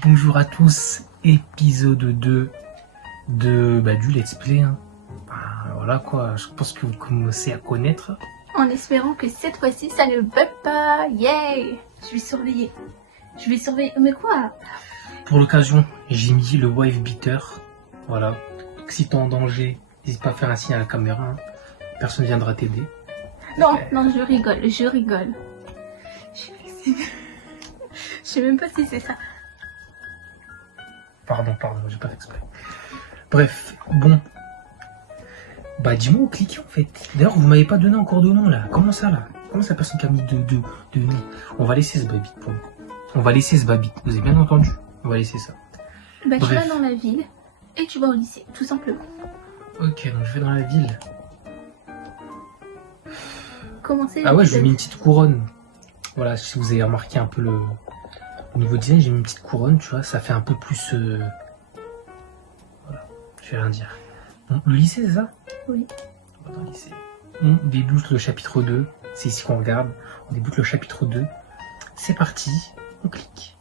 Bonjour à tous, épisode 2 du let's play. Hein. Voilà quoi, je pense que vous commencez à connaître. En espérant que cette fois-ci ça ne bug pas. Yay! Je vais surveiller. Mais quoi? Pour l'occasion, j'ai mis le wife beater. Voilà. Donc, si t'es en danger, n'hésite pas à faire un signe à la caméra. Hein. Personne viendra t'aider. Non, je rigole. Je sais même pas si c'est ça. Pardon, j'ai pas fait exprès. Bref, bon. Dis-moi où cliquer en fait. D'ailleurs, vous m'avez pas donné encore de nom là. Comment ça là? Comment ça personne qui a mis de nom? On va laisser ce babit pour nous. On va laisser ce babit. Vous avez bien entendu? On va laisser ça. Tu vas dans la ville et tu vas au lycée, tout simplement. Ok, donc je vais dans la ville. Commencez. Ah ouais, je lui ai mis une petite couronne. Voilà, si vous avez remarqué un peu au niveau design, j'ai mis une petite couronne, tu vois, ça fait un peu plus... Voilà, je vais rien dire. Bon, le lycée, c'est ça? Oui. On va dans le lycée. On débute le chapitre 2. C'est ici qu'on regarde. On débute le chapitre 2. C'est parti. On clique.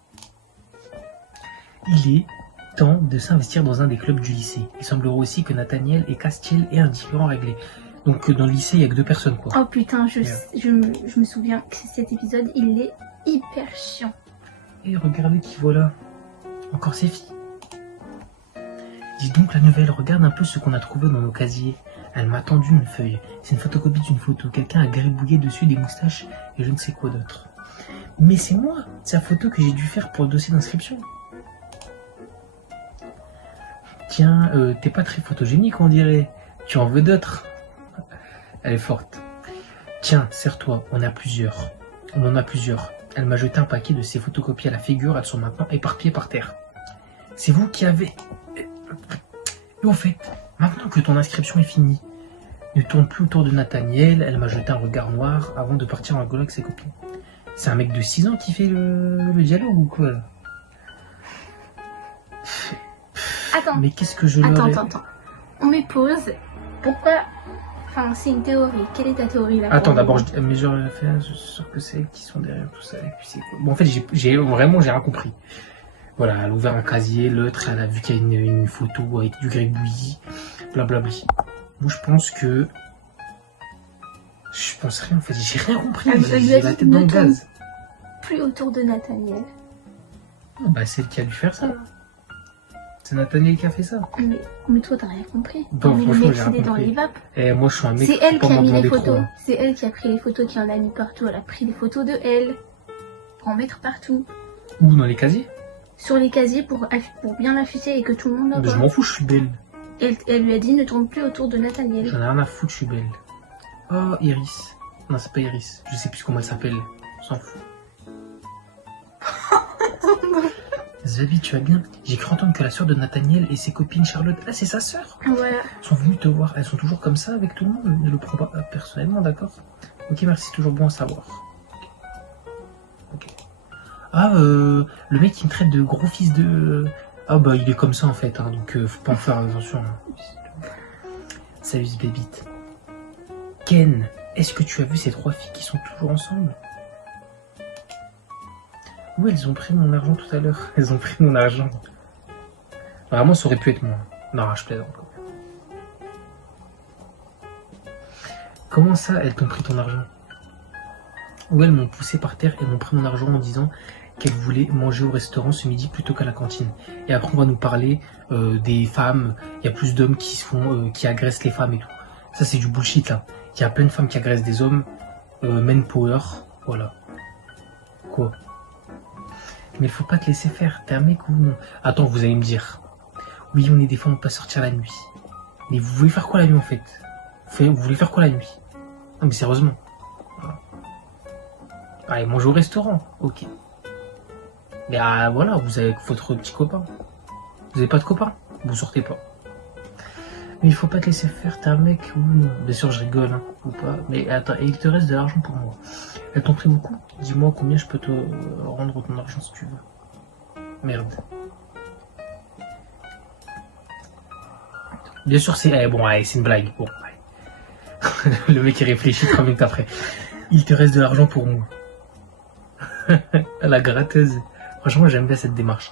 Il est temps de s'investir dans un des clubs du lycée. Il semblerait aussi que Nathaniel et Castiel aient un différend réglé. Donc dans le lycée, il n'y a que 2 personnes, quoi. Oh putain, je me souviens que cet épisode, il est hyper chiant. Et regardez qui voilà. Encore ces filles. Dis donc la nouvelle, regarde un peu ce qu'on a trouvé dans nos casiers. Elle m'a tendu une feuille. C'est une photocopie d'une photo. Quelqu'un a gribouillé dessus des moustaches et je ne sais quoi d'autre. Mais c'est moi. C'est la photo que j'ai dû faire pour le dossier d'inscription. Tiens, t'es pas très photogénique on dirait. Tu en veux d'autres? Elle est forte. Tiens, serre-toi, on en a plusieurs. Elle m'a jeté un paquet de ces photocopies à la figure, elles sont maintenant éparpillées par terre. C'est vous qui avez... Et au fait, maintenant que ton inscription est finie, ne tourne plus autour de Nathaniel, elle m'a jeté un regard noir avant de partir en rigolant avec ses copines. C'est un mec de 6 ans qui fait le dialogue ou quoi là? Attends. Mais qu'est-ce que je Attends. On met pause. Pourquoi... Enfin, c'est une théorie. Quelle est ta théorie là? Attends, d'abord, je suis sûr que c'est elles qui sont derrière tout ça. Et puis c'est quoi? Bon, en fait, j'ai rien compris. Voilà, elle a ouvert un casier, l'autre, elle a vu qu'il y a une photo avec du gribouillis, blablabla. Moi, je pense rien, en fait, j'ai rien compris. J'ai la tête dans le gaz. Plus autour de Nathaniel. C'est elle qui a dû faire ça. C'est Nathaniel qui a fait ça. Mais toi, t'as rien compris. Bon, mais franchement, le mec, j'ai c'est rien dans compris. les vapes. Et moi, je suis un mec. C'est elle qui a mis les photos. Trop. C'est elle qui a pris les photos, qui en a mis partout. Elle a pris les photos de elle. Pour en mettre partout. Où, dans les casiers? Sur les casiers pour bien l'afficher et que tout le monde la voit. Je m'en fous, je suis belle. Elle lui a dit ne tourne plus autour de Nathaniel. J'en ai rien à foutre, je suis belle. Oh, Iris. Non, c'est pas Iris. Je sais plus comment elle s'appelle. On s'en fout. Zabi, tu vas bien? J'ai cru entendre que la sœur de Nathaniel et ses copines Charlotte, là c'est sa sœur, Voilà. sont venues te voir. Elles sont toujours comme ça avec tout le monde? Ne le prends pas personnellement, d'accord? Ok, merci, toujours bon à savoir. Ok. Ah, le mec qui me traite de gros fils de... Ah il est comme ça en fait, hein, donc faut pas en faire attention. Hein. Salut ce bébite. Ken, est-ce que tu as vu ces 3 filles qui sont toujours ensemble? Oui, elles ont pris mon argent tout à l'heure. Elles ont pris mon argent. Vraiment, ça aurait pu être moi. Non, je plaisante. Comment ça, elles t'ont pris ton argent? Oui, elles m'ont poussé par terre et m'ont pris mon argent en disant qu'elles voulaient manger au restaurant ce midi plutôt qu'à la cantine. Et après, on va nous parler des femmes. Il y a plus d'hommes qui agressent les femmes et tout. Ça, c'est du bullshit, là. Il y a plein de femmes qui agressent des hommes. Men power. Voilà. Quoi? Mais il faut pas te laisser faire, t'es un mec ou non? Attends, vous allez me dire. Oui, on est des femmes, on peut pas sortir la nuit. Mais vous voulez faire quoi la nuit en fait? Vous voulez faire quoi la nuit? Non mais sérieusement. Voilà. Allez, manger au restaurant, ok. Mais voilà, vous avez votre petit copain. Vous avez pas de copain? Vous sortez pas. Mais il faut pas te laisser faire, t'es un mec ou non? Bien sûr, je rigole, hein, ou pas. Mais attends, et il te reste de l'argent pour moi. Elles t'ont pris beaucoup? Dis-moi combien je peux te rendre ton argent si tu veux. Merde. Bien sûr, c'est c'est une blague. Bon, ouais. Le mec il réfléchit 3 minutes après. Il te reste de l'argent pour moi. La gratteuse. Franchement, j'aime bien cette démarche.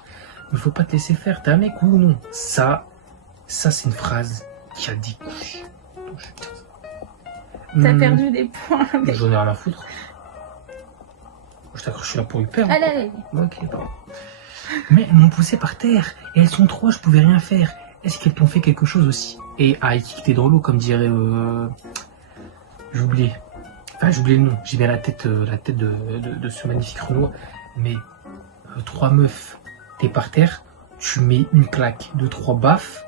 Il faut pas te laisser faire. T'es un mec ou non? Ça c'est une phrase qui a découché. T'as perdu des points. J'en ai rien à foutre. Je t'accroche, je suis là pour lui perdre. Allez. Ok, pardon. Mais elles m'ont poussé par terre. Et elles sont trois, je pouvais rien faire. Est-ce qu'elles t'ont fait quelque chose aussi? Et à étiqueter dans l'eau, comme dirait... j'ai oublié. Enfin, j'ai oublié le nom. J'ai bien la tête de ce magnifique Renoir. Mais trois meufs, t'es par terre, tu mets une claque, deux, trois baffes,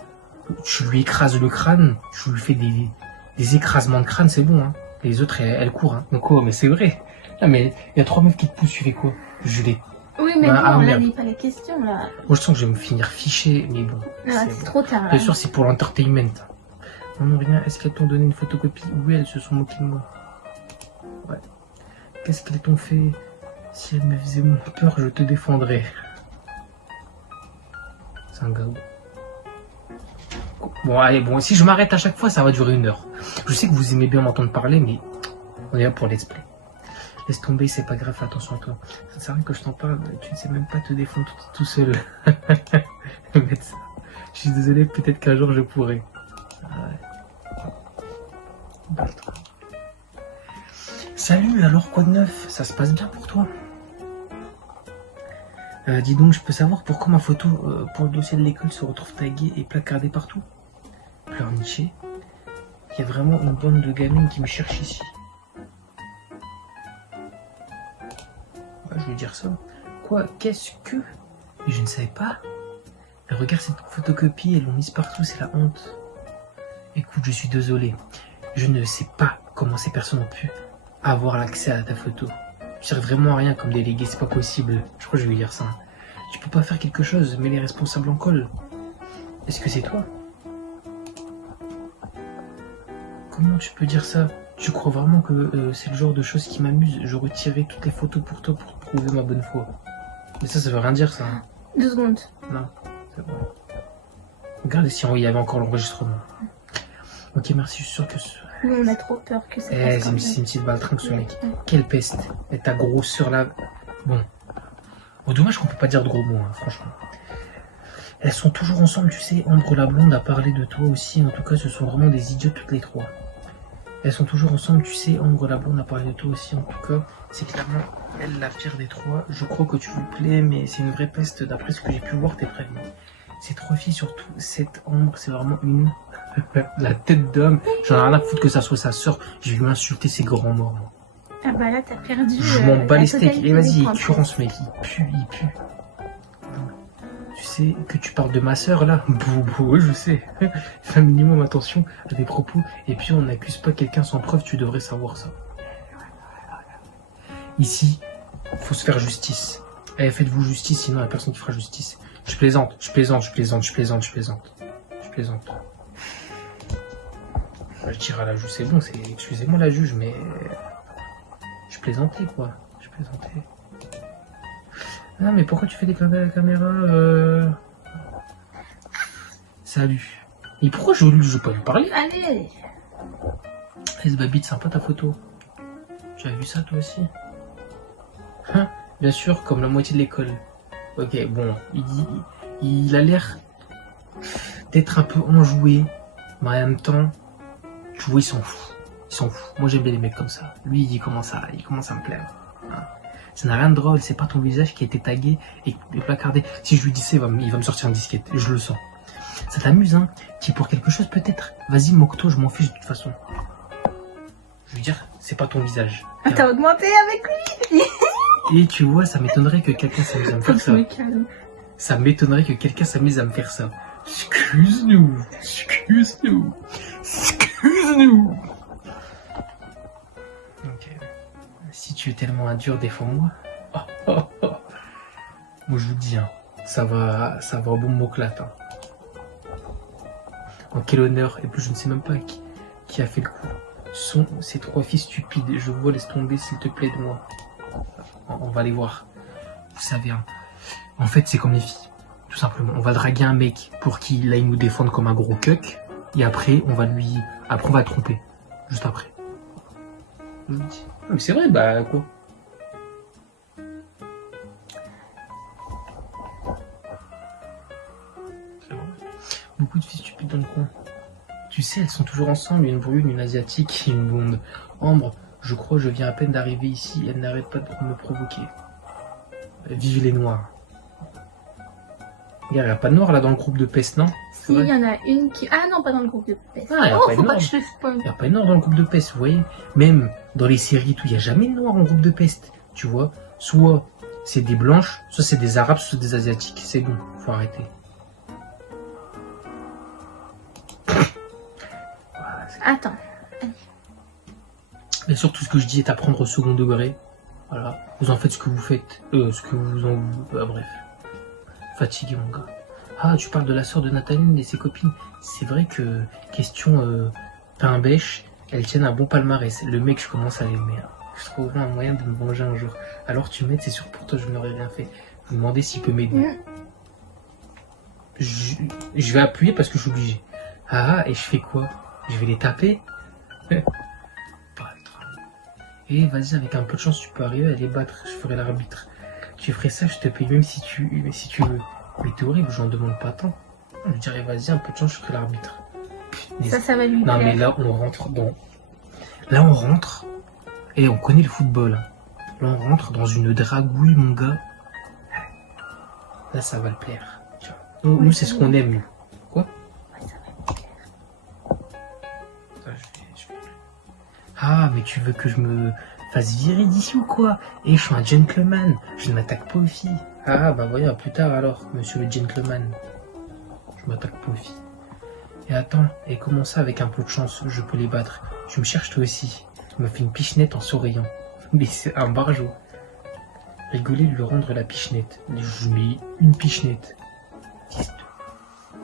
tu lui écrases le crâne, tu lui fais des écrasements de crâne, c'est bon. Hein. Les autres, elles courent. Hein. Donc, oh, mais c'est vrai. Non, mais il y a trois meufs qui te poussent, tu fais quoi? Je les... Oui, mais Bah, bon, là, merde. n'est pas la question, là. Moi, je sens que je vais me finir fiché, mais bon. Ah, c'est trop tard. Bien sûr, c'est pour l'entertainment. Non, rien. Est-ce qu'elles t'ont donné une photocopie? Oui, elles se sont moquées de moi. Ouais. Qu'est-ce qu'elles t'ont fait? Si elles me faisaient peur, je te défendrais. C'est un gars. Bon, allez, bon, si je m'arrête à chaque fois, ça va durer 1 heure. Je sais que vous aimez bien m'entendre parler, mais on est là pour let's play. Laisse tomber, c'est pas grave, fais attention à toi. C'est vrai que je t'en parle, tu ne sais même pas te défendre tout seul. Je suis désolé, peut-être qu'un jour je pourrai. Ouais. Salut, alors quoi de neuf? Ça se passe bien pour toi? Dis donc, je peux savoir pourquoi ma photo pour le dossier de l'école se retrouve taguée et placardée partout? Pleurnicher. Il y a vraiment une bande de gamines qui me cherchent ici. Ouais, je vais dire ça. Quoi? Qu'est-ce que? Mais je ne savais pas. Mais regarde cette photocopie, elles l'ont mise partout, c'est la honte. Écoute, je suis désolé. Je ne sais pas comment ces personnes ont pu avoir l'accès à ta photo. Tu sers vraiment à rien comme délégué, c'est pas possible. Je crois que je vais dire ça. Tu peux pas faire quelque chose, mais les responsables en collent. Est-ce que c'est toi? Comment tu peux dire ça? Tu crois vraiment que c'est le genre de choses qui m'amuse? Je retirerai toutes les photos pour toi pour prouver ma bonne foi. Mais ça veut rien dire ça. 2 secondes. Non, c'est bon. Regarde si il y avait encore l'enregistrement. Ok, merci, je suis sûr que... Nous, on a trop peur que ça C'est passe. une petite baltringue ce mec. Quelle peste. Et ta grosseur là... Bon, dommage qu'on peut pas dire de gros mots, hein, franchement. Elles sont toujours ensemble, tu sais. Ambre la blonde a parlé de toi aussi. En tout cas, ce sont vraiment des idiots toutes les trois. Elles sont toujours ensemble, tu sais. Ambre la blonde a parlé de toi aussi. En tout cas, c'est clairement elle la pire des trois. Je crois que tu lui plais, mais c'est une vraie peste. D'après ce que j'ai pu voir, t'es prévenu. Ces trois filles, surtout cette Ambre, c'est vraiment une... la tête d'homme. J'en ai rien à foutre que ça soit sa sœur. Je vais lui insulter ses grands morts. Moi. Ah bah là, t'as perdu. Je m'en bats la les steaks. totalité Et vas-y, des il points. curant ce mec. Il pue. Tu sais que tu parles de ma sœur là? Oui, je sais. Fais un minimum attention à tes propos. Et puis, on n'accuse pas quelqu'un sans preuve. Tu devrais savoir ça. Ici, faut se faire justice. Eh, faites-vous justice, sinon il n'y a personne qui fera justice. Je plaisante. Je tire à la joue, c'est bon, excusez-moi la juge, mais... Je plaisantais, quoi. Non, mais pourquoi tu fais déclarer à la caméra Salut. Et pourquoi je peux lui parler? Allez. Ce babite, sympa ta photo. Tu as vu ça, toi aussi? Hein? Bien sûr, comme la moitié de l'école. Ok, bon, il a l'air d'être un peu enjoué, mais en même temps... Tu vois, il s'en fout. Moi, j'aime bien les mecs comme ça. Lui, il commence à me plaire. Hein. Ça n'a rien de drôle. C'est pas ton visage qui a été tagué et placardé. Si je lui dis ça, il va me sortir une disquette. Je le sens. Ça t'amuse, hein? Tu es pour quelque chose, peut-être? Vas-y, moque-toi, je m'en fiche de toute façon. Je veux dire, c'est pas ton visage. T'as augmenté avec lui. Et tu vois, ça m'étonnerait que quelqu'un s'amuse à me Faut faire que je ça. me calme. Ça m'étonnerait que quelqu'un s'amuse à me faire ça. Excuse-nous. Ok. Si tu es tellement un dur, défends-moi. Moi je vous dis, hein, ça va au bon mot-clate. Hein. En quel honneur, et puis je ne sais même pas qui a fait le coup. Sont ces trois filles stupides. Je vois, laisse tomber, s'il te plaît, de moi. On va les voir. Vous savez, hein, en fait, c'est comme les filles. Tout simplement, on va draguer un mec pour qu'il aille nous défendre comme un gros cuck. Et après, on va le tromper. Juste après. Je vous dis. Mais c'est vrai, bah quoi. beaucoup de filles stupides dans le coin. Tu sais, elles sont toujours ensemble, une brune, une asiatique et une blonde. Ambre, je crois je viens à peine d'arriver ici, elle n'arrête pas de me provoquer. Vive les noirs. Il n'y a pas de noir là dans le groupe de peste, non? Si, il y en a une qui... Ah non, pas dans le groupe de peste. Ah, y a Oh, pas de faut pas noir. que je le spoil. Il n'y a pas de noir dans le groupe de peste, vous voyez. Même dans les séries et tout, il n'y a jamais de noir en groupe de peste. Tu vois, soit c'est des blanches, soit c'est des arabes, soit des asiatiques. C'est bon, faut arrêter. Voilà, Attends. bien sûr, tout ce que je dis est à prendre au second degré. Voilà. Vous en faites ce que vous faites. Ce que vous en... bref. Fatigué, mon gars. Ah, tu parles de la sœur de Nathalie et ses copines. C'est vrai que, question pain bêche, elles tiennent un bon palmarès. Le mec, je commence à l'aimer. Hein. Je trouverai un moyen de me venger un jour. Alors tu m'aides, c'est sûr pour toi, je n'aurais rien fait. Vous demandez s'il peut m'aider. Je vais appuyer parce que je suis obligé. Ah, et je fais quoi? Je vais les taper? Et vas-y, avec un peu de chance, tu peux arriver à les battre. Je ferai l'arbitre. Tu ferais ça, je te paye même si tu veux. Mais t'es horrible, j'en demande pas tant. Je dirais, vas-y, un peu de chance, je ferai l'arbitre. Ça va lui Non, plaire. mais là, on rentre dans... Là, on rentre... Et on connaît le football. Hein. Là, on rentre dans une dragouille, mon gars. Là, ça va le plaire. Tu vois. Nous, c'est ce qu'on aime, nous. Quoi? Ouais, ça va lui plaire. Ça, je vais- Ah, mais tu veux que je me fasse virer d'ici ou quoi? Et je suis un gentleman. Je ne m'attaque pas aux filles. Ah, bah voyons, à plus tard alors, monsieur le gentleman. Je m'attaque pas aux filles. Et attends, et comment ça, avec un peu de chance, je peux les battre? Tu me cherches toi aussi. Il m'a fait une pichenette en souriant. Mais c'est un barjot. Rigoler, lui rendre la pichenette. Je mets une pichenette.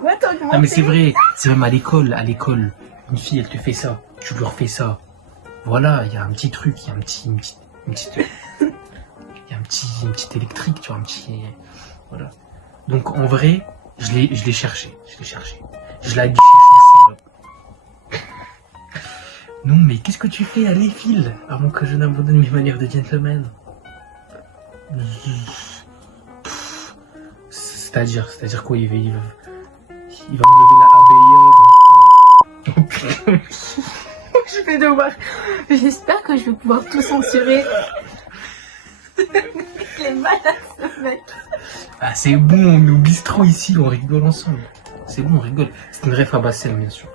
Ouais, t'as augmenté. Ah mais c'est vrai, c'est même à l'école, une fille elle te fait ça, tu lui refais ça. Voilà, il y a un petit truc, il y a une petite électrique, tu vois, un petit, voilà. Donc en vrai, je l'ai cherché. Je l'ai dit. Non mais qu'est-ce que tu fais? Allez file, avant que je n'abandonne mes manières de gentleman. C'est-à-dire quoi? Il va me lever la abeille. Je fais dommage. J'espère que je vais pouvoir tout censurer. Il est malade, ce mec. Ah c'est bon, on est au bistrot ici, on rigole ensemble. C'est bon, on rigole. C'est une ref à Bassel, bien sûr.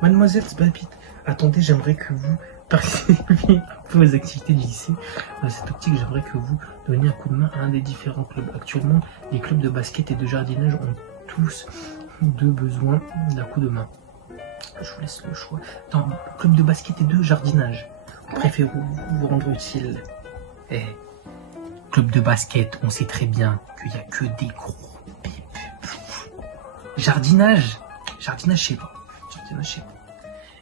Mademoiselle Sbabit, attendez, j'aimerais que vous participiez à vos activités du lycée. Dans cette optique, j'aimerais que vous donniez un coup de main à un des différents clubs. Actuellement, les clubs de basket et de jardinage ont tous deux besoin d'un coup de main. Je vous laisse le choix. Dans le club de basket et de jardinage, préférez-vous vous rendre utile? Eh, club de basket, on sait très bien qu'il n'y a que des gros pipes. Jardinage, je sais pas.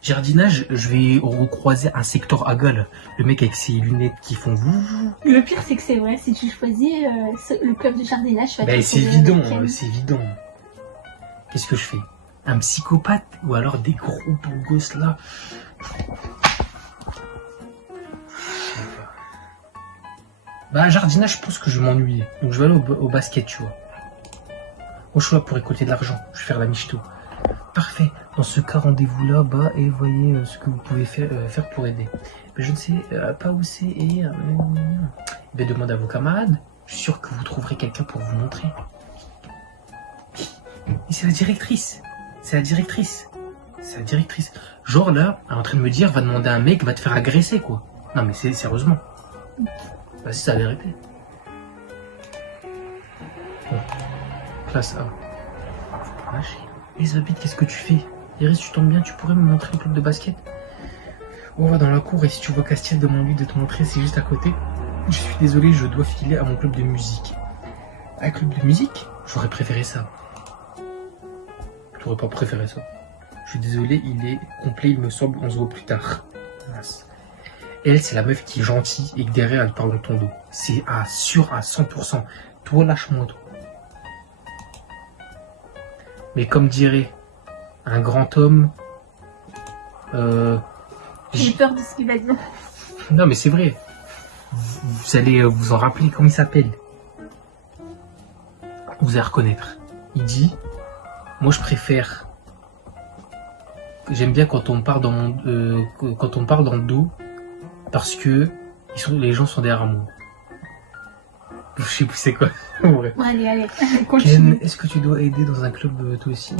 Jardinage, je vais recroiser un secteur Agal, le mec avec ses lunettes qui font vous. Le pire, c'est que c'est vrai. Si tu choisis le club de jardinage, tu vas Ben te c'est retrouver évident, avec elle. c'est évident. Qu'est-ce que je fais? Un psychopathe ou alors des gros beaux gosses là? Bah jardinage, je pense que je vais m'ennuyer. Donc je vais aller au basket, tu vois. Moi je suis là pour récolter de l'argent. Je vais faire la michto. Parfait. Dans ce cas, rendez-vous là-bas et voyez ce que vous pouvez faire pour aider. Mais je ne sais pas où c'est et... demandez à vos camarades. Je suis sûr que vous trouverez quelqu'un pour vous montrer. Et c'est la directrice. Genre là, elle est en train de me dire, va demander à un mec, va te faire agresser quoi. Non mais c'est sérieusement. Vas-y, c'est la vérité. Bon. Classe A. Faut pas lâcher. Elisabeth, qu'est-ce que tu fais? Iris, tu tombes bien, tu pourrais me montrer le club de basket? On va dans la cour et si tu vois Castiel, demande-lui de te montrer, c'est juste à côté. Je suis désolé, je dois filer à mon club de musique. Un club de musique? J'aurais préféré ça. T'aurais pas préféré ça? Je suis désolé, il est complet, il me semble, on se voit plus tard. Mince. Elle, c'est la meuf qui est gentille et que derrière, elle parle dans ton dos. C'est sûr à 100%. Toi, lâche-moi, toi. Mais comme dirait un grand homme... J'ai peur de ce qu'il va dire. Non, mais c'est vrai. Vous allez vous en rappeler comment il s'appelle. Vous allez reconnaître. Il dit... Moi, je préfère. J'aime bien quand on part quand on parle dans le dos, parce que les gens sont derrière moi. Je sais plus c'est quoi. En vrai. Allez, Ken, continue. est-ce que tu dois aider dans un club toi aussi?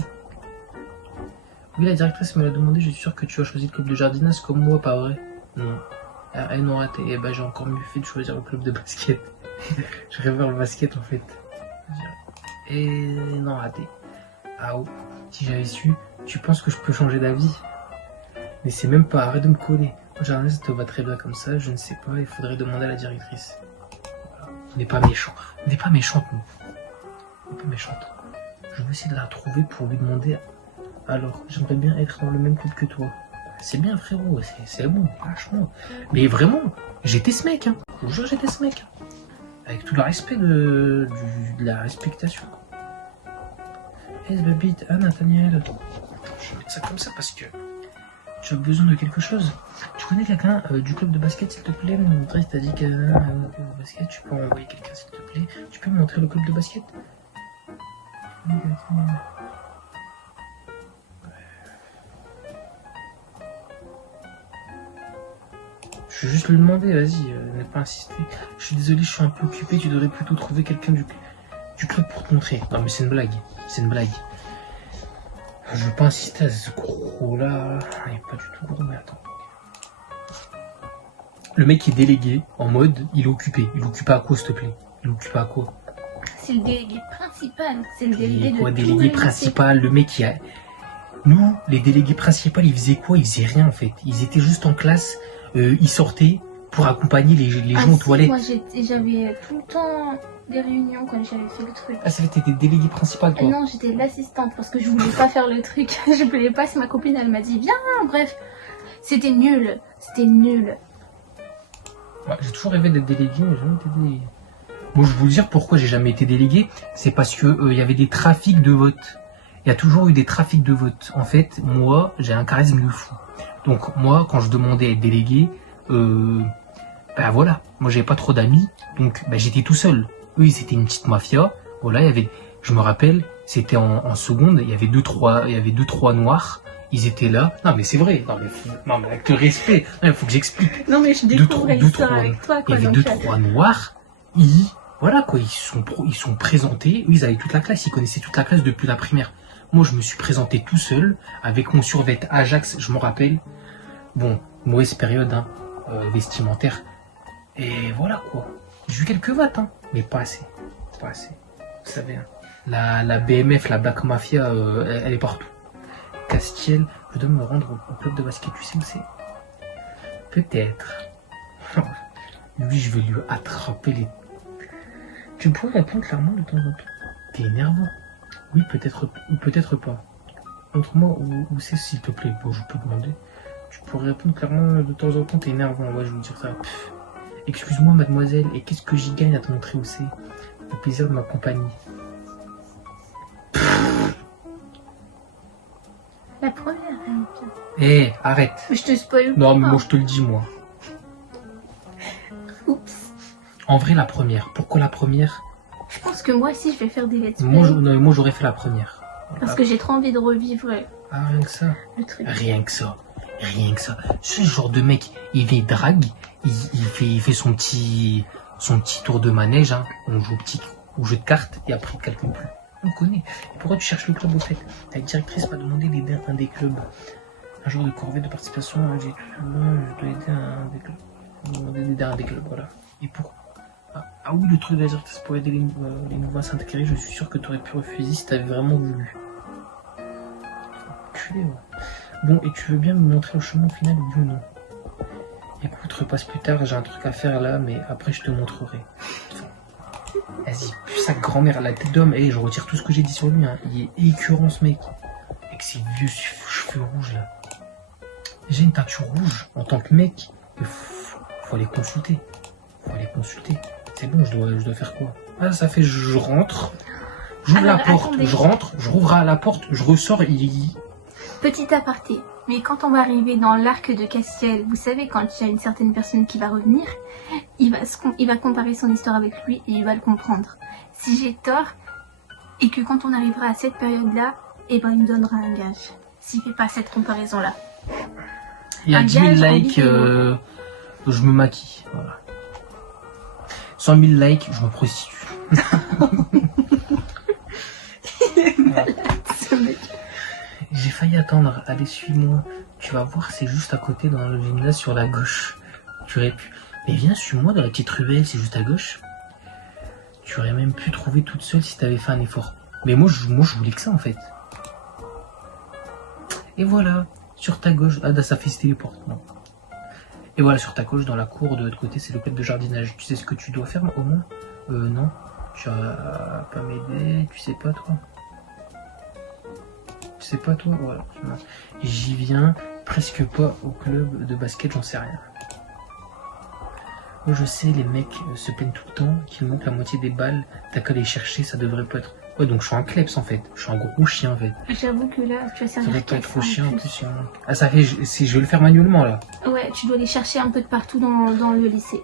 Oui, la directrice me l'a demandé, je suis sûre que tu as choisi le club de jardinage comme moi, pas vrai? Non. Ah, non, raté. Eh ben, j'ai encore mieux fait de choisir le club de basket. Je préfère le basket en fait. Et non, raté. Ah oh, si j'avais su, tu penses que je peux changer d'avis? Mais c'est même pas, arrête de me coller. Le jardinage, ça te va très bien comme ça, je ne sais pas, il faudrait demander à la directrice. Voilà. On n'est pas méchants. On n'est pas méchantes, nous. On n'est pas méchantes. Je vais essayer de la retrouver pour lui demander. Alors, j'aimerais bien être dans le même club que toi. C'est bien, frérot, c'est bon, franchement. Mais vraiment, j'étais ce mec, hein. Je vous jure, j'étais ce mec. Avec tout le respect de la respectation. Hey, Babit, ah, Nathaniel. Je vais mettre ça comme ça parce que tu as besoin de quelque chose. Tu connais quelqu'un du club de basket, s'il te plaît? Mon maîtresse t'a dit qu'il y a un club de basket. Tu peux envoyer quelqu'un, s'il te plaît? Tu peux me montrer le club de basket? Je vais juste lui demander, vas-y, ne pas insister. Je suis désolé, je suis un peu occupé, tu devrais plutôt trouver quelqu'un du club pour te montrer. Non mais c'est une blague, c'est une blague. Je veux pas insister à ce gros là. Il est pas du tout gros, mais attends. Le mec est délégué, en mode, il est occupé. Il est occupé à quoi, s'il te plaît? Il est occupé à quoi? C'est le délégué principal. C'est le délégué de quoi, tout délégué le principal, le mec qui a... Nous, les délégués principaux, ils faisaient quoi? Ils faisaient rien en fait. Ils étaient juste en classe, ils sortaient pour accompagner les gens aux toilettes. Moi j'avais tout le temps des réunions quand j'avais fait le truc. Ah, ça fait que t'étais délégué principal, toi? Non, j'étais l'assistante parce que je voulais pas faire le truc. Je voulais pas, c'est ma copine, elle m'a dit viens, bref. C'était nul. C'était nul. Ouais, j'ai toujours rêvé d'être délégué, mais j'ai jamais été délégué. Moi, je vais vous dire pourquoi j'ai jamais été délégué. C'est parce que y avait des trafics de vote. Il y a toujours eu des trafics de vote. En fait, moi, j'ai un charisme de fou. Donc, moi, quand je demandais à être délégué, ben voilà, moi, j'avais pas trop d'amis, donc ben, j'étais tout seul. Eux, c'était une petite mafia. Voilà, il y avait, je me rappelle, c'était en seconde, il y avait deux, trois noirs. Ils étaient là. Non, mais c'est vrai. Non, mais avec le respect. Il faut que j'explique. Non, mais je découvrais l'histoire avec toi. Il y avait deux, trois noirs. Voilà quoi, ils sont présentés. Eux, ils avaient toute la classe. Ils connaissaient toute la classe depuis la primaire. Moi, je me suis présenté tout seul avec mon survêt Ajax, je m'en rappelle. Bon, mauvaise période hein, vestimentaire. Et voilà quoi. J'ai eu quelques votes, hein, mais pas assez. Pas assez. Vous savez, hein. La BMF, la Black Mafia, elle est partout. Castiel, je dois me rendre au club de basket, tu sais où c'est? Peut-être. Lui, je vais lui attraper les... Tu pourrais répondre clairement de temps en temps. T'es énervant. Oui, peut-être ou peut-être pas. Montre-moi où c'est, s'il te plaît. Bon, je peux demander. Tu pourrais répondre clairement de temps en temps, t'es énervant. Ouais, je vais vous dire ça. Excuse-moi, mademoiselle, et qu'est-ce que j'y gagne à te montrer où c'est? Le plaisir de ma compagnie. La première, Hé, arrête. Mais je te spoil. Non, mais moi, je te le dis, moi. Oups. En vrai, la première. Pourquoi la première? Je pense que moi aussi, je vais faire des let's play. Moi, j'aurais fait la première. Parce que j'ai trop envie de revivre Ah, rien que ça. le truc. Rien que ça. Rien que ça. Ce genre de mec, il vient drague, il fait son petit tour de manège, hein. On joue au jeu de cartes et après il calcule plus. On connaît. Et pourquoi tu cherches le club au fait? La directrice m'a demandé d'aider un des clubs. Un jour de corvée de participation, je dois aider un des clubs, voilà. Et pourquoi? Ah oui, le truc de la directrice pour aider les nouveaux à s'intégrer, je suis sûr que tu aurais pu refuser si tu avais vraiment voulu. Enculé, ouais. Bon, et tu veux bien me montrer le chemin au final, oui ou non? Écoute, repasse plus tard, j'ai un truc à faire là, mais après je te montrerai. Vas-y, puis sa grand-mère, la tête d'homme, je retire tout ce que j'ai dit sur lui, hein. Il est écœurant ce mec. Avec ses vieux cheveux rouges là. J'ai une teinture rouge en tant que mec, il faut aller consulter. C'est bon, je dois faire quoi? Ah, ça fait, je rentre, j'ouvre la porte, attendez. je rentre, je rouvre à la porte, je ressors, Petit aparté. Mais quand on va arriver dans l'arc de Castiel, vous savez, quand il y a une certaine personne qui va revenir, il va comparer son histoire avec lui et il va le comprendre. Si j'ai tort, et que quand on arrivera à cette période-là, et ben il me donnera un gage. S'il fait pas cette comparaison-là. Il y a Un 10 000 gage en likes, vidéo. je me maquille. Voilà. 100 000 likes, je me prostitue. Ce mec. J'ai failli attendre. Allez, suis-moi. Tu vas voir, c'est juste à côté dans le gymnase sur la gauche. Tu aurais pu. Mais viens, suis-moi dans la petite ruelle, c'est juste à gauche. Tu aurais même pu trouver toute seule si t'avais fait un effort. Mais moi, je voulais que ça en fait. Et voilà, sur ta gauche. Ah, ça fait se téléporte. Non. Et voilà, sur ta gauche, dans la cour de l'autre côté, c'est le club de jardinage. Tu sais ce que tu dois faire au moins? Non. Tu vas pas m'aider, tu sais pas toi? Tu sais pas toi? Voilà. J'y viens presque pas au club de basket, j'en sais rien. Moi je sais, les mecs se plaignent tout le temps qu'il manque la moitié des balles. T'as qu'à les chercher, ça devrait pas être. Ouais, donc je suis un kleps en fait. Je suis un gros chien en fait. J'avoue que là, tu vas Ça servir devrait pas être quelqu'un trop chien en en plus. plus. Ah, ça fait. Je vais le faire manuellement là. Ouais, tu dois les chercher un peu de partout dans le lycée.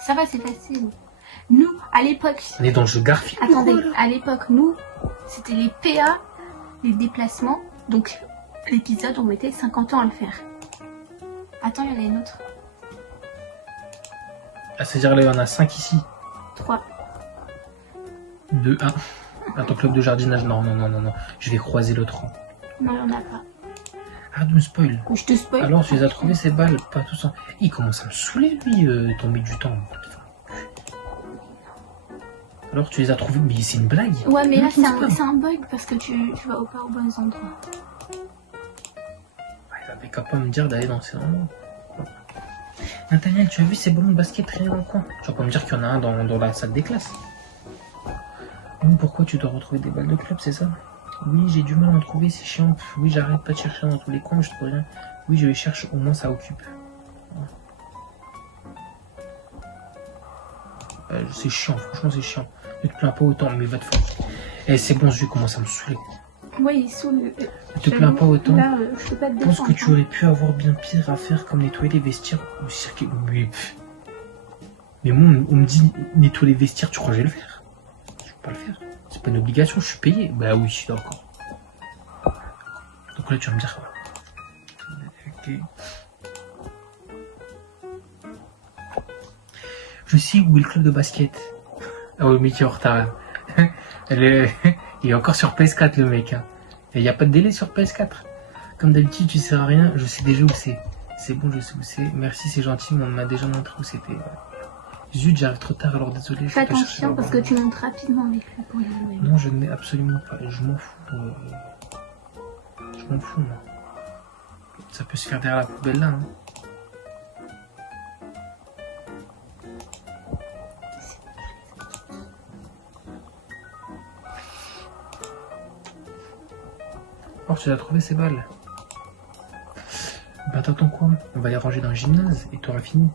Ça va, c'est facile. Nous, à l'époque... On est dans le jeu Garfield. Attendez, à l'époque, nous, c'était les PA, les déplacements. Donc, l'épisode, on mettait 50 ans à le faire. Attends, il y en a une autre. Ah, c'est-à-dire là, il y en a 5 ici. 3. 2, 1. Attends, club de jardinage. Non. Je vais croiser l'autre rang. Non, il n'y en a pas. Arrête de me spoil. Je te spoil. Alors, tu les as trouvés ces balles, pas tous en. Il commence à me saouler, lui, tomber du temps. Alors, tu les as trouvés, mais c'est une blague. Ouais, mais là, Non, c'est c'est un bug parce que tu vas pas aux bons endroits. Il avait qu'à pas me dire d'aller dans ces endroits. Nathaniel, tu as vu ces ballons de basket traîner dans le coin? Tu vas pas me dire qu'il y en a un dans la salle des classes. Oui, pourquoi tu dois retrouver des balles de club, c'est ça? Oui, j'ai du mal à en trouver, c'est chiant. Oui, j'arrête pas de chercher dans tous les coins, je trouve rien. Oui, je les cherche, au moins ça occupe. C'est chiant, franchement c'est chiant. Ne te plains pas autant, mais va te faire. Eh, c'est bon, je commence à me saouler. Ouais, il saoule. Ne te plains pas autant. Là, je peux pas te Je pense défendre. que tu aurais pu avoir bien pire à faire comme nettoyer les vestiaires ou circuler. Mais moi, on me dit nettoyer les vestiaires, tu crois que je vais le faire? Je vais pas le faire. C'est pas une obligation, je suis payé. Bah oui, je suis d'accord. Donc là, tu vas me dire. Ok. Je sais où est le club de basket. Ah oui, mais qui est en retard. Il est encore sur PS4, le mec. Hein. Et il n'y a pas de délai sur PS4. Comme d'habitude, tu sais à rien. Je sais déjà où c'est. C'est bon, je sais où c'est. Merci, c'est gentil, mais on m'a déjà montré où c'était. Zut, j'arrive trop tard, alors désolé. Fais attention parce que tu montes rapidement avec lui pour y aller. Non, je ne mets absolument pas. Je m'en fous. Je m'en fous, moi. Ça peut se faire derrière la poubelle là. Hein. Oh, tu as trouvé ces balles. Bah t'attends quoi? On va les ranger dans le gymnase et t'auras fini.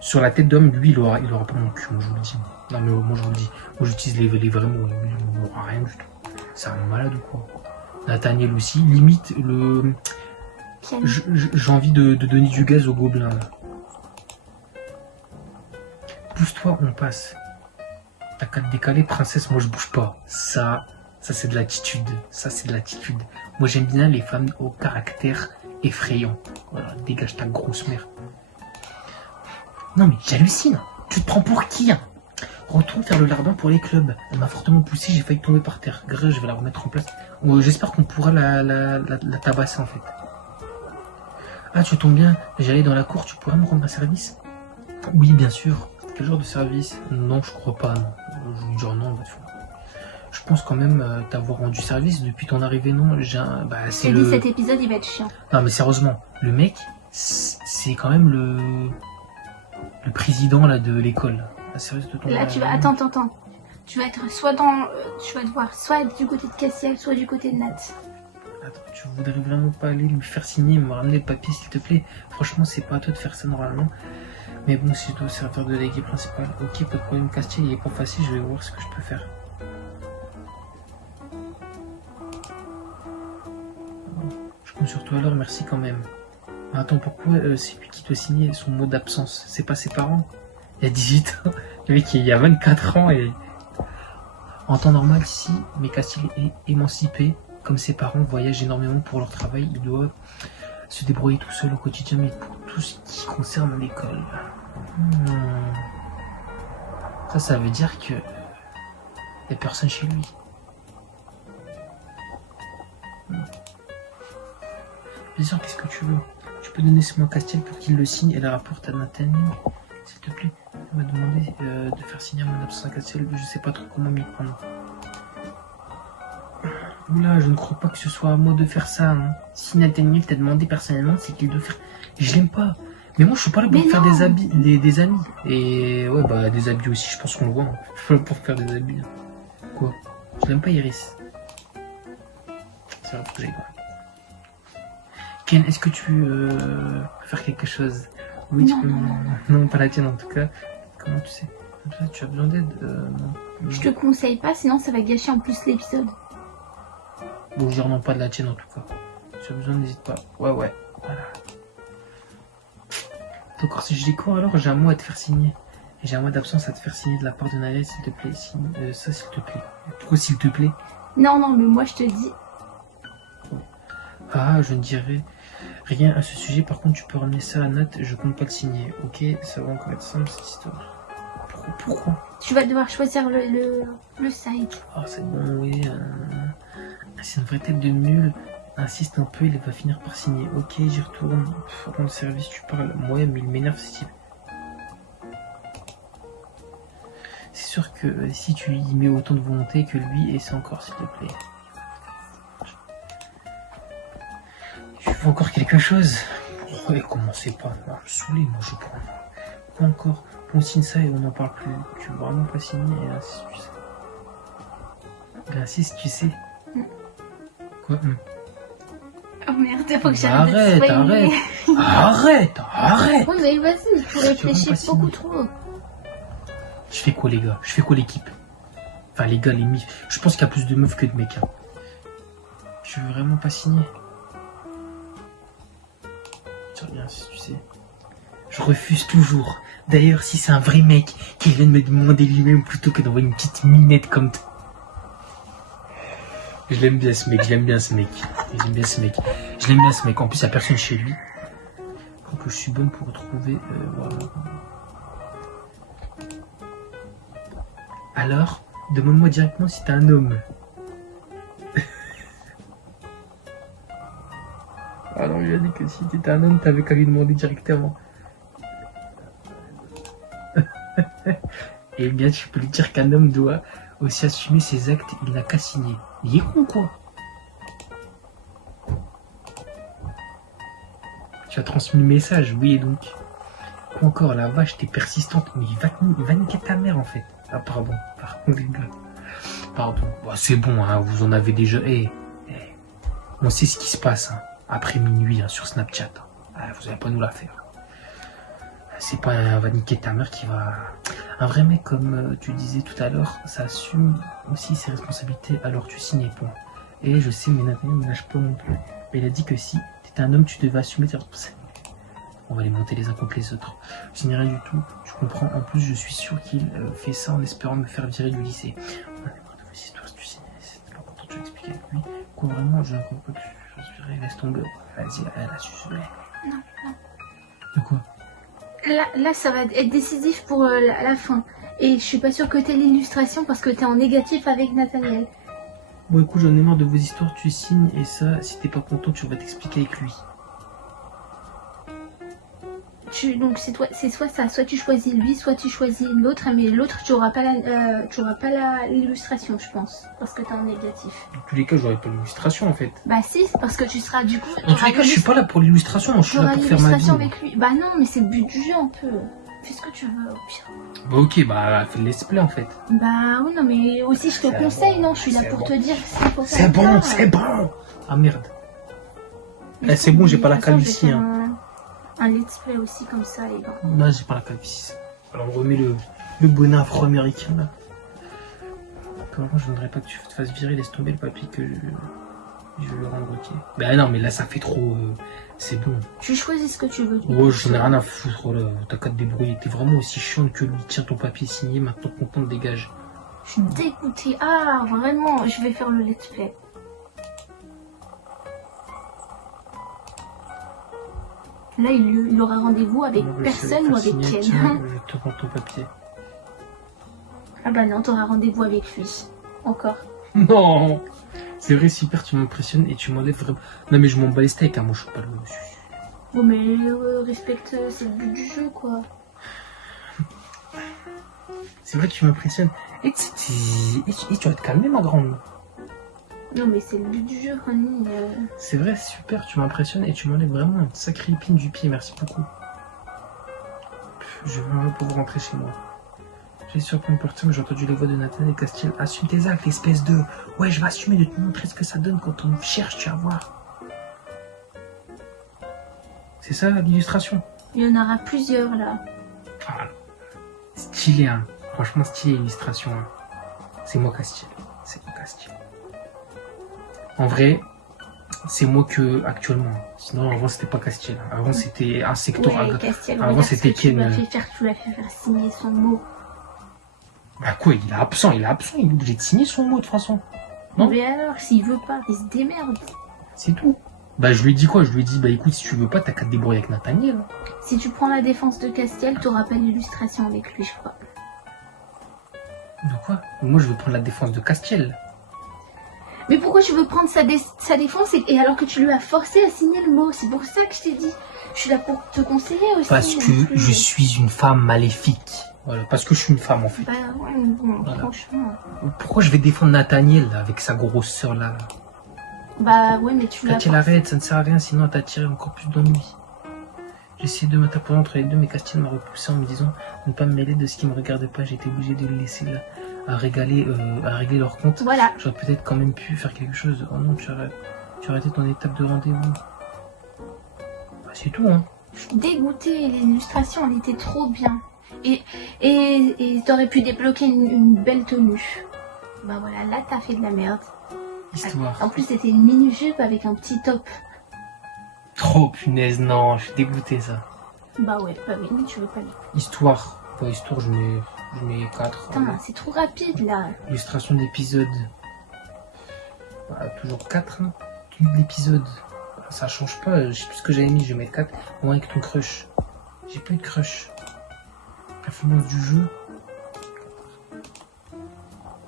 Sur la tête d'homme, lui, il aura pas mon cul, moi je vous le dis. Non mais moi je vous le dis. Moi j'utilise les vrais mots, il n'aura rien du tout. C'est un malade ou quoi? Nathaniel aussi, limite le... J'ai envie de donner du gaz au gobelin là. Pousse-toi, on passe. T'as qu'à te décaler, princesse, moi je bouge pas. Ça c'est de l'attitude. Ça c'est de l'attitude. Moi j'aime bien les femmes au caractère effrayant. Voilà, dégage ta grosse mère. Non mais j'hallucine. Tu te prends pour qui hein? Retourne faire le lardin pour les clubs. Elle m'a fortement poussé, j'ai failli tomber par terre. Grâce, je vais la remettre en place. J'espère qu'on pourra la tabasser en fait. Ah tu tombes bien, j'allais dans la cour, tu pourrais me rendre un service? Oui bien sûr. Quel genre de service? Non je crois pas non. Je vous dis non, je pense quand même t'avoir rendu service depuis ton arrivée, non? C'est dit cet épisode il va être chiant. Non mais sérieusement, le mec, c'est quand même le président là de l'école. Là tu vas... Attends. Tu vas être soit dans... tu vas devoir soit être du côté de Cassiel, soit du côté de Nat. Attends, tu voudrais vraiment pas aller lui faire signer, me ramener le papier s'il te plaît? Franchement c'est pas à toi de faire ça normalement. Mais bon, si je dois servir de délégué principal, ok, pas de problème, Castiel, il est pas facile, je vais voir ce que je peux faire. Je compte sur toi alors, merci quand même. Mais attends, pourquoi c'est lui qui doit signer son mot d'absence? C'est pas ses parents? Il y a 18 ans, le mec il y a 24 ans et... En temps normal, si mais Castiel est émancipé, comme ses parents voyagent énormément pour leur travail, il doit se débrouiller tout seul au quotidien, mais pour tout ce qui concerne l'école. Ça veut dire que il n'y a personne chez lui. Bien sûr, qu'est-ce que tu veux? Tu peux donner ce mot à Castiel pour qu'il le signe et le rapporte à Nathaniel, s'il te plaît. Il m'a demandé de faire signer mon absence à Castiel, je sais pas trop comment m'y prendre. Oula, je ne crois pas que ce soit à moi de faire ça. Hein. Si Nathaniel t'a demandé personnellement, c'est qu'il doit faire. Je l'aime pas. Mais moi, je suis pas là pour faire des habits, des amis. Et ouais, bah des habits aussi, je pense qu'on le voit. Hein. Je suis pas là pour faire des habits. Quoi? Je l'aime pas, Iris. C'est vrai que j'ai. Ken, est-ce que tu veux faire quelque chose? Oui, non, tu peux. Non, pas la tienne en tout cas. Comment tu sais? Tu as besoin d'aide? Je te conseille pas, sinon ça va gâcher en plus l'épisode. Bon, je non, pas de la tienne en tout cas. Si tu as besoin, n'hésite pas. Ouais, voilà. D'accord, si je découvre alors, j'ai un mot à te faire signer. Et j'ai un mot d'absence à te faire signer de la part de Naël, s'il te plaît. Signe ça, s'il te plaît. Pourquoi s'il te plaît? Non, mais moi je te dis. Ah, je ne dirai rien à ce sujet. Par contre, tu peux ramener ça à Nat. Je compte pas le signer. Ok, ça va encore être simple cette histoire. Pourquoi? Tu vas devoir choisir le site. Ah, c'est bon, oui. C'est une vraie tête de mule. Insiste un peu, il va finir par signer. Ok, j'y retourne. Rendre service, tu parles. Ouais, mais il m'énerve ce type. C'est sûr que si tu y mets autant de volonté que lui, et c'est encore, s'il te plaît. Tu veux encore quelque chose? Ouais, commencez pas à me saouler, moi je prends. Pas encore. On signe ça et on n'en parle plus. Tu veux vraiment pas signer? Et insiste, tu sais. Et insiste, tu sais. Quoi? Oh merde, faut que j'arrête de te Arrête. Oui, mais vas-y, tu réfléchis beaucoup trop. Je fais quoi, les gars? Je fais quoi, l'équipe? Enfin, les gars, les meufs. Je pense qu'il y a plus de meufs que de mecs. Hein. Tu veux vraiment pas signer? Tiens, bien, si tu sais. Je refuse toujours. D'ailleurs, si c'est un vrai mec qui vient de me demander lui-même plutôt que d'envoyer une petite minette comme toi. Je l'aime bien ce mec. En plus, il n'y a personne chez lui. Je crois que je suis bonne pour retrouver. Voilà. Alors, demande-moi directement si t'es un homme. Alors, il a dit que si t'étais un homme, t'avais qu'à lui demander directement. Eh bien, tu peux lui dire qu'un homme doit aussi assumer ses actes, il n'a qu'à signer. Il est con, quoi. Tu as transmis le message, oui, et donc. Quoi encore, la vache, t'es persistante, mais il va niquer ta mère, en fait. Ah, pardon, les gars. Pardon. Bon, c'est bon, hein, vous en avez déjà. On sait ce qui se passe, hein, après minuit, hein, sur Snapchat. Hein. Ah, vous n'allez pas nous la faire. C'est pas un va niquer ta mère qui va. Un vrai mec, comme tu disais tout à l'heure, ça assume aussi ses responsabilités, alors tu signes point. Et je sais, mais Nathaniel ne lâche pas non plus. Mais il a dit que si t'étais un homme, tu devais assumer tes responsabilités. On va les monter les uns contre les autres. Je signe rien du tout, tu comprends. En plus, je suis sûr qu'il fait ça en espérant me faire virer du lycée. On a marre de vos histoires, si tu signes, c'est pas content de tu expliquer avec lui. Quoi, vraiment, je ne crois pas que je suis viré, laisse tomber. Vas-y, elle a su. Non. De quoi? Là, ça va être décisif pour la fin. Et je suis pas sûre que t'aies l'illustration parce que t'es en négatif avec Nathaniel. Bon, écoute, j'en ai marre de vos histoires, tu signes, et ça, si t'es pas content, tu vas t'expliquer avec lui. Donc c'est soit ça, soit tu choisis lui, soit tu choisis l'autre, mais l'autre tu auras pas l'illustration, je pense, parce que t'es en négatif. Dans tous les cas, j'aurai pas l'illustration en fait. Bah si, parce que tu seras du coup. Dans tous les cas, je suis pas là pour l'illustration, moi je suis là pour faire ma vie. Avec lui. Bah non, mais c'est le but du jeu un peu. Fais ce que tu veux au pire. Bah ok, bah fais le let's play en fait. Bah oui, non, mais aussi je te conseille, non, je suis là pour te dire s'il faut faire. C'est bon. Ah merde. C'est bon, j'ai pas la calvitie. Un let's play aussi comme ça, les gars. Non, j'ai pas la calvitie. Alors on remet le bonnet afro-américain là. Comment je voudrais pas que tu te fasses virer, laisse tomber le papier que je vais le rendre, ok. Bah non, mais là ça fait trop. C'est bon. Tu choisis ce que tu veux. Ouais, j'en ai rien à foutre, là. T'as qu'à te débrouiller. T'es vraiment aussi chiante que lui. Tiens ton papier signé, maintenant content, dégage. Je suis dégoûtée. Ah, vraiment, je vais faire le let's play. Là, il aura rendez-vous avec personne ou avec Ken. Je te prends ton papier. Ah bah non, t'auras rendez-vous avec lui. Encore. Non. C'est vrai, super, tu m'impressionnes et tu m'enlèves vraiment... Non mais je m'en bats les steaks, hein, moi je suis pas le... Bon mais respecte, c'est le but du jeu quoi. C'est vrai que tu m'impressionnes. Et tu vas te calmer ma grande. Non mais c'est le but du jeu, Ronnie. C'est vrai, super, tu m'impressionnes et tu m'enlèves vraiment une sacrée épine du pied, merci beaucoup. Je vais vraiment pouvoir rentrer chez moi. J'ai surpris une porte, mais j'ai entendu les voix de Nathan et Castiel. Assume tes actes, espèce de... Ouais, je vais assumer de te montrer ce que ça donne quand on me cherche, tu vas voir. C'est ça l'illustration? Il y en aura plusieurs là. Ah, stylé, hein. Franchement stylé l'illustration. Hein. C'est moi Castiel. C'est moi Castiel. En vrai, c'est moi que actuellement. Sinon avant c'était pas Castiel. Avant c'était un secteur. Ouais, Castiel, avant c'était Ken. Tu l'as fait faire signer son mot. Bah quoi, il est absent, il est obligé de signer son mot de toute façon. Non? Mais alors, s'il veut pas, il se démerde. C'est tout. Bah je lui ai dit quoi? Je lui ai dit bah écoute, si tu veux pas, t'as qu'à te débrouiller avec Nathaniel. Si tu prends la défense de Castiel, t'auras pas l'illustration avec lui, je crois. De quoi? Moi je veux prendre la défense de Castiel. Mais pourquoi tu veux prendre sa défense et alors que tu lui as forcé à signer le mot? C'est pour ça que je t'ai dit. Je suis là pour te conseiller aussi. Parce que je suis une femme maléfique. Voilà, parce que je suis une femme en fait. Bah ouais, bon, voilà. Franchement. Pourquoi je vais défendre Nathaniel là, avec sa grosse sœur là? Bah ouais, mais tu l'as. Castiel arrête, ça ne sert à rien, sinon t'as tiré encore plus d'ennuis. J'ai essayé de m'interposer entre les deux, mais Castiel m'a repoussé en me disant de ne pas me mêler de ce qui me regardait pas. J'ai été obligé de le laisser là, à régler leur compte. Voilà. J'aurais peut-être quand même pu faire quelque chose. Oh non, tu as arrêté ton étape de rendez-vous. Bah, c'est tout, hein. Je suis dégoûtée, l'illustration elle était trop bien. Et t'aurais pu débloquer une belle tenue. Bah voilà, là t'as fait de la merde. Histoire. En plus c'était une mini-jupe avec un petit top. Trop punaise, non, je suis dégoûté ça. Bah ouais, bah oui, mais tu veux pas les... Histoire. Pour histoire, je mets 4. Putain, c'est trop rapide là. Illustration d'épisode. Bah, toujours 4. Hein. Tenue de l'épisode. Bah, ça change pas, je sais plus ce que j'avais mis, je vais mettre 4. Moi avec ton crush. J'ai plus de crush. Influence du jeu.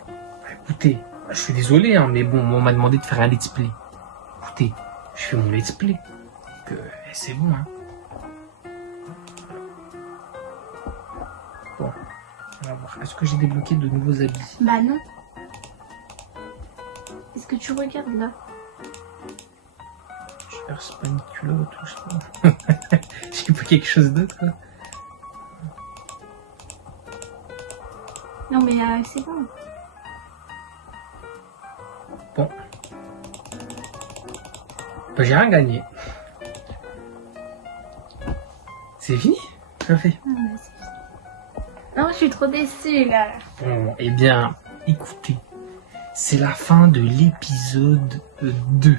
Bah, écoutez, je suis désolé, hein, mais bon, on m'a demandé de faire un let's play. Écoutez, je fais mon let's play. C'est bon, hein. Bon, on va voir. Est-ce que j'ai débloqué de nouveaux habits? Bah non. Est-ce que tu regardes là? J'espère que c'est pas une culotte ou je sais pas. J'ai pas quelque chose d'autre, quoi. Non mais c'est bon. Bon. Bah j'ai rien gagné. C'est fini? Ça fait. Non, je suis trop déçue là. Bon, eh bien, écoutez. C'est la fin de l'épisode 2.